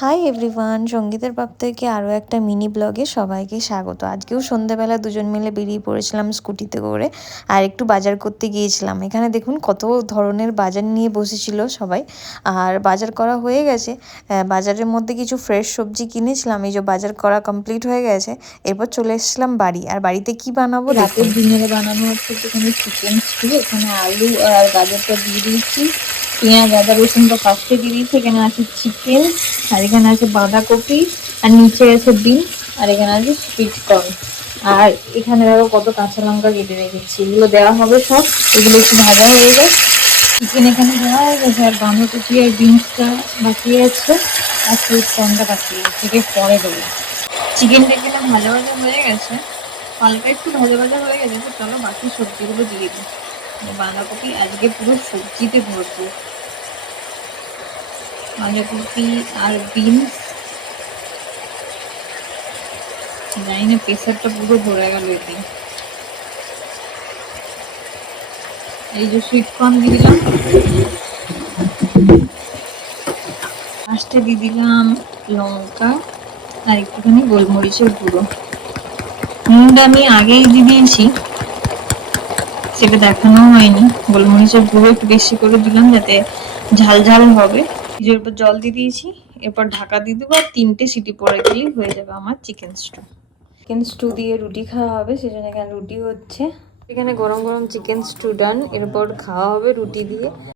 Hi everyone, সঙ্গীতের পাপ থেকে আরও একটা মিনি ব্লগে সবাইকে স্বাগত। আজকেও সন্ধ্যাবেলা দুজন মিলে বেরিয়ে পড়েছিলাম স্কুটিতে করে, আর একটু বাজার করতে গিয়েছিলাম। এখানে দেখুন কত ধরনের বাজার নিয়ে বসেছিল সবাই, আর বাজার করা হয়ে গেছে। বাজারের মধ্যে কিছু ফ্রেশ সবজি কিনেছিলাম। এই যে বাজার করা কমপ্লিট হয়ে গেছে, এরপর চলে এসেছিলাম বাড়ি। আর বাড়িতে কি বানাবো, রাতের ডিনারে বানানো হচ্ছে এখানে চিকেন স্টু। এখানে আলু আর গাজরটা দিয়ে দিয়েছি, পেঁয়াজ আদা রসুনটা ফার্স্টে দিয়ে দিয়েছি। এখানে আছে চিকেন, আর এখানে আছে বাঁধাকপি, আর নিচে আছে বিন, আর এখানে আছে সুইট কর্ন। আর এখানে দেখো কত কাঁচা লঙ্কা কেটে রেখেছি, এগুলো দেওয়া হবে সব। এগুলো একটু ভাজা হয়ে যায়। চিকেন এখানে দেওয়া হয়ে গেছে, আর বাঁধাকপি আর বিনসটা বাকি আছে, আর সুইট কর্নটা বাকি আছে, এটাকে পরে দেবো। চিকেনটা এখানে ভাজা ভাজা হয়ে গেছে, হালকা একটু ভাজা ভাজা হয়ে গেছে। তো চলো বাকি সবজিগুলো দিয়ে দিই। বাঁধাকপি আজকে পুরো সবজিতে ভরপুর, বাঁধাকপি আর বিনস। জানি না প্রেসারটা পুরো ভরে গেল এতে। এই যে সুইট কর্ন দিয়ে দিলাম, লাস্টে দিয়ে দিলাম লঙ্কা আর একটুখানি গোলমরিচের গুঁড়ো। নুনটা আমি আগেই দিয়ে দিয়েছি, সেটা দেখানো হয়নি। গোলমরিচের গুঁড়ো একটু বেশি করে দিলাম যাতে ঝাল ঝাল হবে। এর উপর জল দিয়ে দিয়েছি, এরপর ঢাকা দিয়ে দেবো, আর 3টে সিটি পড়ে গেলেই হয়ে যাবে আমার চিকেন স্টু। চিকেন স্টু দিয়ে রুটি খাওয়া হবে, সেজন্য এখানে রুটি হচ্ছে। এখানে গরম গরম চিকেন স্টু ডান, এরপর খাওয়া হবে রুটি দিয়ে।